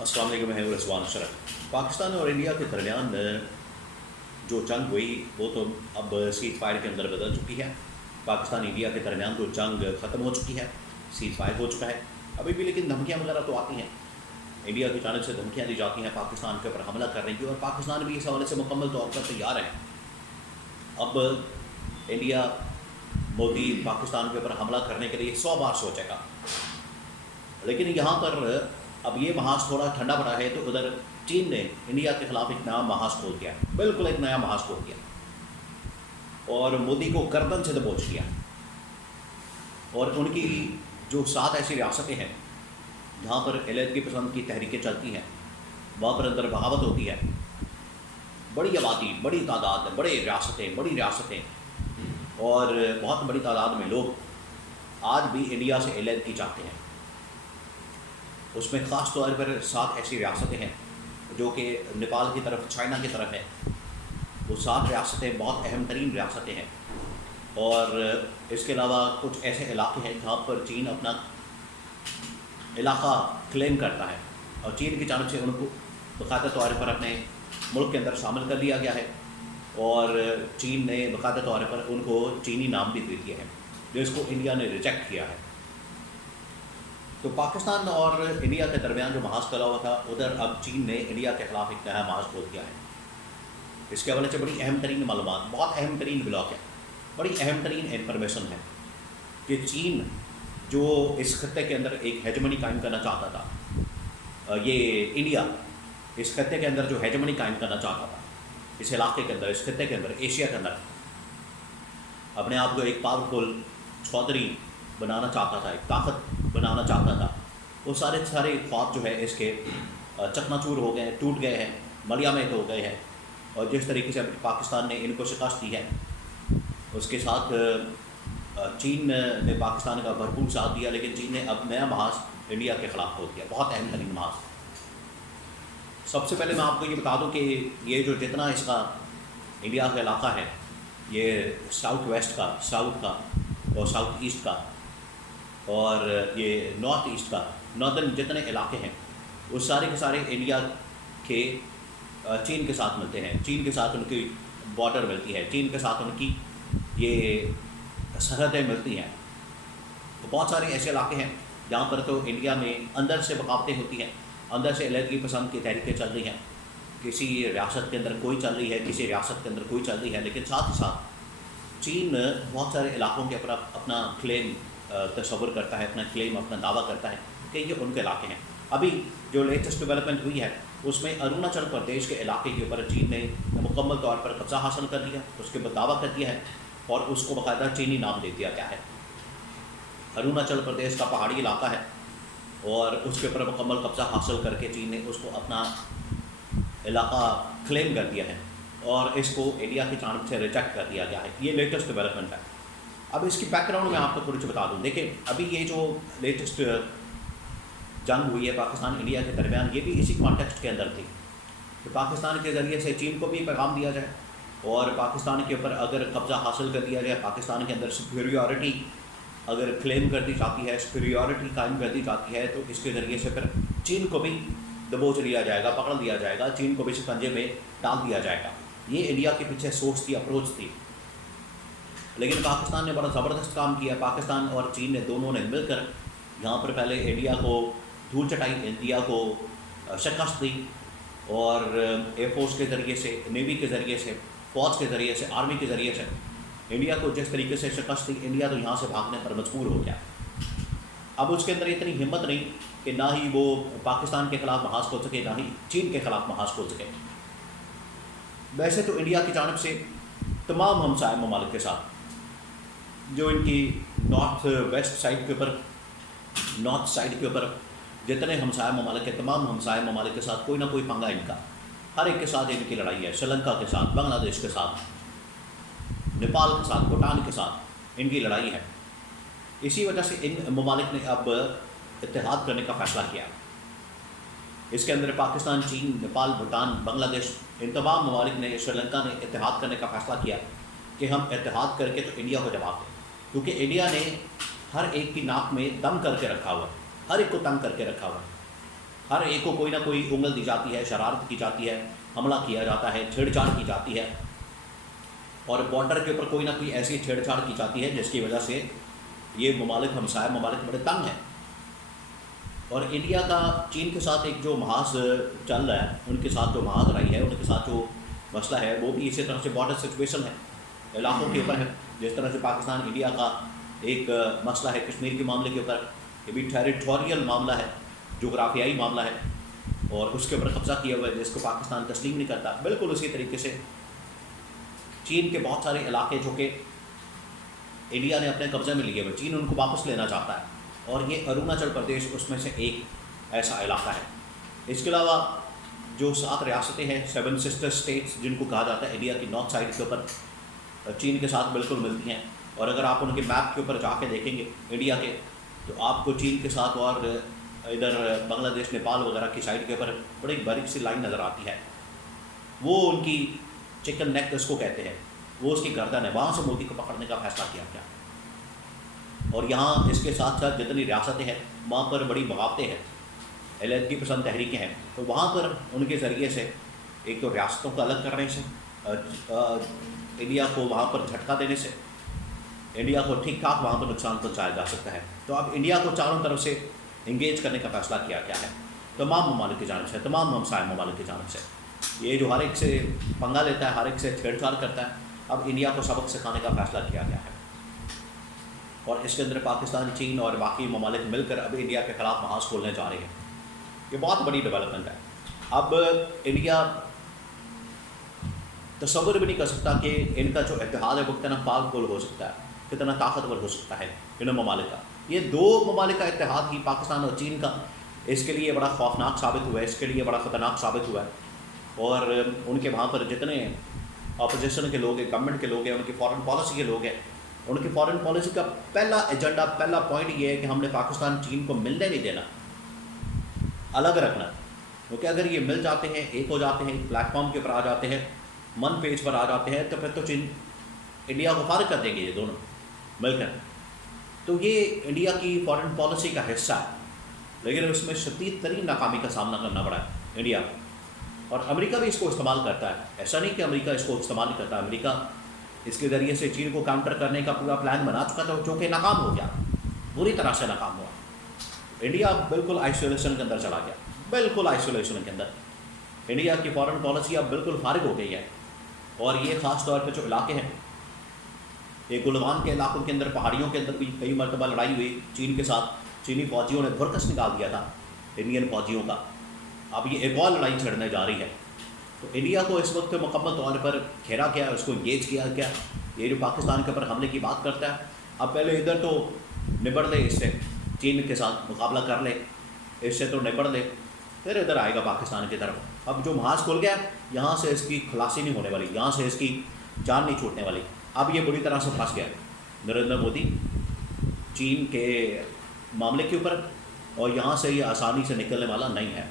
अस्सलाम वालेकुम, मैं हूं रिजवान अशरफ। पाकिस्तान और इंडिया के दरमियान जो जंग हुई वो तो अब सीज़ फायर के अंदर बदल चुकी है। पाकिस्तान इंडिया के दरमियान जो जंग ख़त्म हो चुकी है, सीज़ फायर हो चुका है। अभी भी लेकिन धमकियाँ वगैरह तो आती हैं, इंडिया की जानिब से धमकियाँ दी जाती हैं पाकिस्तान के ऊपर हमला करने की, और पाकिस्तान भी इस हवाले से मुकम्मल तौर पर तैयार है। अब इंडिया मोदी पाकिस्तान के ऊपर हमला करने के लिए 100 बार सोचेगा, लेकिन यहाँ पर अब ये महाज थोड़ा ठंडा पड़ा है तो उधर चीन ने इंडिया के खिलाफ एक नया महाज खोल दिया, बिल्कुल एक नया महाज खोल दिया और मोदी को गर्दन से दबोच लिया। और उनकी जो 7 ऐसी रियासतें हैं जहाँ पर अलहदगी पसंद की तहरीकें चलती हैं, वहाँ पर अंदर बगावत होती है, बड़ी आबादी, बड़ी तादाद, बड़ी रियासतें और बहुत बड़ी तादाद में लोग आज भी इंडिया से अलहदगी चाहते हैं। उसमें ख़ास तौर पर 7 ऐसी रियासतें हैं जो कि नेपाल की तरफ, चाइना की तरफ है। वो 7 रियासतें बहुत अहम तरीन रियासतें हैं और इसके अलावा कुछ ऐसे इलाके हैं जहाँ पर चीन अपना इलाका क्लेम करता है और चीन की जानिब से उनको बाकायदा तौर पर अपने मुल्क के अंदर शामिल कर लिया गया है और चीन ने बाकायदा तौर पर उनको चीनी नाम भी दे दिए हैं, जिसको इंडिया ने रिजेक्ट किया है। तो पाकिस्तान और इंडिया के दरमियान जो महाज चला हुआ था, उधर अब चीन ने इंडिया के ख़िलाफ़ एक नया महाज खोल दिया है। इसके हवाले से बड़ी अहम तरीन मालूमात, बहुत अहम तरीन ब्लॉक है, बड़ी अहम तरीन इन्फॉर्मेशन है कि चीन जो इस खत्ते के अंदर एक हेजमनी कायम करना चाहता था, ये इंडिया इस खत्ते के अंदर जो हेजमनी कायम करना चाहता था, इस इलाके के अंदर, इस खत्ते के अंदर, एशिया के अंदर अपने आप को एक पावरफुल चौधरी बनाना चाहता था, एक ताकत बनाना चाहता था। वो सारे ख्वाब जो है इसके चकनाचूर हो गए हैं, टूट गए हैं, मलियामेत हो गए हैं। और जिस तरीके से पाकिस्तान ने इनको शिकस्त दी है, उसके साथ चीन ने पाकिस्तान का भरपूर साथ दिया, लेकिन चीन ने अब नया महाज इंडिया के ख़िलाफ़ खोल दिया, बहुत अहम तरीन महाज। सबसे पहले मैं आपको ये बता दूं कि ये जो जितना इसका इंडिया का इलाका है, ये साउथ वेस्ट का, साउथ का और साउथ ईस्ट का और ये नॉर्थ ईस्ट का, नॉर्दर्न जितने इलाके हैं, वो सारे के सारे इंडिया के चीन के साथ मिलते हैं। चीन के साथ उनकी बॉर्डर मिलती है, चीन के साथ उनकी ये सरहदें मिलती हैं। तो बहुत सारे ऐसे इलाके हैं जहाँ पर तो इंडिया में अंदर से बगावतें होती हैं, अंदर से अलहदगी पसंद की तहरीकें चल रही हैं। किसी रियासत के अंदर कोई चल रही है, किसी रियासत के अंदर कोई चल रही है, लेकिन साथ ही साथ चीन बहुत सारे इलाकों के ऊपर अपना क्लेम तस्वर करता है, अपना क्लेम, अपना दावा करता है कि ये उनके इलाके हैं। अभी जो लेटेस्ट डेवलपमेंट हुई है उसमें अरुणाचल प्रदेश के इलाके के ऊपर चीन ने मुकम्मल तौर पर कब्जा हासिल कर लिया, उसके बाद दावा कर दिया है और उसको बाकायदा चीनी नाम दे दिया गया है। अरुणाचल प्रदेश का पहाड़ी इलाका है और उसके ऊपर मुकम्मल कब्जा हासिल करके चीन ने उसको अपना इलाका क्लेम कर दिया है और इसको इंडिया की जानिब से रिजेक्ट कर दिया गया है। ये लेटेस्ट डेवलपमेंट है। अब इसकी बैकग्राउंड में आपको थोड़ी सी बता दूं। देखिए, अभी ये जो लेटेस्ट जंग हुई है पाकिस्तान इंडिया के दरमियान, ये भी इसी कॉन्टेक्स्ट के अंदर थी कि पाकिस्तान के ज़रिए से चीन को भी पैगाम दिया जाए और पाकिस्तान के ऊपर अगर कब्ज़ा हासिल कर दिया जाए, पाकिस्तान के अंदर सुपीरियॉरिटी अगर क्लेम कर दी जाती है, सुपीरियॉरिटी कायम कर दी जाती है, तो इसके ज़रिए से फिर चीन को भी दबोच लिया जाएगा, पकड़ लिया जाएगा, चीन को भी शिकंजे में डाल दिया जाएगा। ये इंडिया के पीछे सोच थी, अप्रोच थी। लेकिन पाकिस्तान ने बड़ा ज़बरदस्त काम किया। पाकिस्तान और चीन ने दोनों ने मिलकर यहाँ पर पहले इंडिया को धूल चटाई, इंडिया को शिकस्त दी और एयरफोर्स के ज़रिए से, नेवी के ज़रिए से, फ़ौज के ज़रिए से, आर्मी के ज़रिए से इंडिया को जिस तरीके से शिकस्त दी, इंडिया तो यहाँ से भागने पर मजबूर हो गया। अब उसके अंदर इतनी हिम्मत नहीं कि ना ही वो पाकिस्तान के ख़िलाफ़ महाज खोल सके, ना ही चीन के ख़िलाफ़ महाज खोल सके। वैसे तो इंडिया की जानिब से तमाम हमसाय ममालिक के साथ, जो इनकी नॉर्थ वेस्ट साइड के ऊपर, नॉर्थ साइड के ऊपर जितने हमसाय ममालिक के, तमाम हमसाय ममालिक के साथ कोई ना कोई पंगा इनका, हर एक के साथ इनकी लड़ाई है। श्रीलंका के साथ, बांग्लादेश के साथ, नेपाल के साथ, भूटान के साथ इनकी लड़ाई है। इसी वजह से इन ममालिक ने अब इत्तेहाद करने का फ़ैसला किया। इसके अंदर पाकिस्तान, चीन, नेपाल, भूटान, बांग्लादेश, इन तमाम ममालिक ने, श्रीलंका ने इत्तेहाद करने का फ़ैसला किया कि हम इत्तेहाद करके तो इंडिया को जवाब दें, क्योंकि इंडिया ने हर एक की नाक में दम करके रखा हुआ है, हर एक को तंग करके रखा हुआ है। हर एक को कोई ना कोई उंगल दी जाती है, शरारत की जाती है, हमला किया जाता है, छेड़छाड़ की जाती है, और बॉर्डर के ऊपर कोई ना कोई ऐसी छेड़छाड़ की जाती है जिसकी वजह से ये ममालिक, हमसाया ममालिक बड़े तंग हैं। और इंडिया का चीन के साथ एक जो महाज चल रहा है, उनके साथ जो महाजराई है, उनके साथ जो मसला है, वो भी इसी तरह से बॉर्डर सिचुएशन है, इलाकों के ऊपर है। जिस तरह से पाकिस्तान इंडिया का एक मसला है कश्मीर के मामले के ऊपर, ये भी टेरिटोरियल मामला है, जोग्राफियाई मामला है, और उसके ऊपर कब्जा किया हुआ है जिसको पाकिस्तान तस्लीम नहीं करता। बिल्कुल उसी तरीके से चीन के बहुत सारे इलाके जो कि इंडिया ने अपने कब्जे में लिए हुए, चीन उनको वापस लेना चाहता है, और ये अरुणाचल प्रदेश उसमें से एक ऐसा इलाका है। इसके अलावा जो 7 रियासतें हैं, 7 सिस्टर स्टेट्स जिनको कहा जाता है, इंडिया की नॉर्थ साइड के ऊपर चीन के साथ बिल्कुल मिलती हैं। और अगर आप उनके मैप के ऊपर जाके देखेंगे इंडिया के, तो आपको चीन के साथ और इधर बांग्लादेश, नेपाल वगैरह की साइड के ऊपर बड़ी बारीक सी लाइन नज़र आती है। वो उनकी चिकन नेक इसको कहते हैं, वो उसकी गर्दन है, वहाँ से मोदी को पकड़ने का फैसला किया गया। और यहाँ इसके साथ साथ जितनी रियासतें हैं वहाँ पर बड़ी बगावतें हैं, अलहदगी पसंद तहरीकें हैं, तो वहाँ पर उनके ज़रिए से एक तो रियासतों को अलग करने से, इंडिया को वहाँ पर झटका देने से इंडिया को ठीक ठाक वहाँ पर नुकसान पहुँचाया जा सकता है। तो अब इंडिया को चारों तरफ से इंगेज करने का फैसला किया गया है तमाम ममालिक की जानिब से, तमाम हमसाया ममालिक की जानिब से। ये जो हर एक से पंगा लेता है, हर एक से छेड़छाड़ करता है, अब इंडिया को सबक सिखाने का फैसला किया गया है। और इसके अंदर पाकिस्तान, चीन और बाकी ममालिक मिलकर अब इंडिया के खिलाफ महाज खोलने जा रहे हैं। ये बहुत बड़ी डेवलपमेंट है। अब इंडिया तस्वर भी नहीं कर सकता कि इनका जो इत्तेहाद है वो कितना पावरफुल हो सकता है, कितना ताकतवर हो सकता है इन ममालिक का। ये 2 ममालिक का इत्तेहाद ही, पाकिस्तान और चीन का, इसके लिए बड़ा खौफनाक साबित हुआ है, इसके लिए बड़ा ख़तरनाक साबित हुआ है। और उनके वहाँ पर जितने अपोजिशन के लोग हैं, गवर्नमेंट के लोग हैं, उनकी फॉरेन पॉलिसी के लोग हैं, उनकी फॉरेन पॉलिसी का पहला एजेंडा, पहला पॉइंट ये है कि हमने पाकिस्तान चीन को मिलने नहीं देना, अलग रखना। क्योंकि अगर ये मिल जाते हैं, एक हो जाते हैं, प्लेटफॉर्म के ऊपर आ जाते हैं, मन पेज पर आ जाते हैं, तो फिर तो चीन इंडिया को फारिग कर देंगे ये दोनों मिलकर। तो ये इंडिया की फॉरेन पॉलिसी का हिस्सा है, लेकिन उसमें शदीद तरीन नाकामी का सामना करना पड़ा है इंडिया। और अमेरिका भी इसको इस्तेमाल करता है, ऐसा नहीं कि अमेरिका इसको इस्तेमाल नहीं करता। अमेरिका इसके ज़रिए से चीन को काउंटर करने का पूरा प्लान बना चुका था, जो कि नाकाम हो गया, बुरी तरह से नाकाम हुआ। इंडिया बिल्कुल आइसोलेशन के अंदर चला गया, बिल्कुल आइसोलेशन के अंदर। इंडिया की फॉरेन पॉलिसी अब बिल्कुल फारिग हो गई है। और ये ख़ास तौर पर जो इलाके हैं, ये गुलवान के इलाकों के अंदर, पहाड़ियों के अंदर भी कई मरतबा लड़ाई हुई चीन के साथ। चीनी फ़ौजियों ने भुरकस निकाल दिया था इंडियन फ़ौजियों का। अब ये एक और लड़ाई छेड़ने जा रही है। तो इंडिया को इस वक्त मुकम्मल तौर पर घेरा गया, उसको इंगेज किया गया। ये जो पाकिस्तान के ऊपर हमले की बात करता है, अब पहले इधर तो निबड़ ले, इससे चीन के साथ मुकाबला कर ले, इससे तो निबड़ ले, फिर इधर आएगा पाकिस्तान की तरफ। अब जो महाज खुल गया, यहाँ से इसकी खलासी नहीं होने वाली, यहाँ से इसकी जान नहीं छूटने वाली। अब ये बुरी तरह से फंस गया नरेंद्र मोदी चीन के मामले के ऊपर, और यहाँ से ये आसानी से निकलने वाला नहीं है।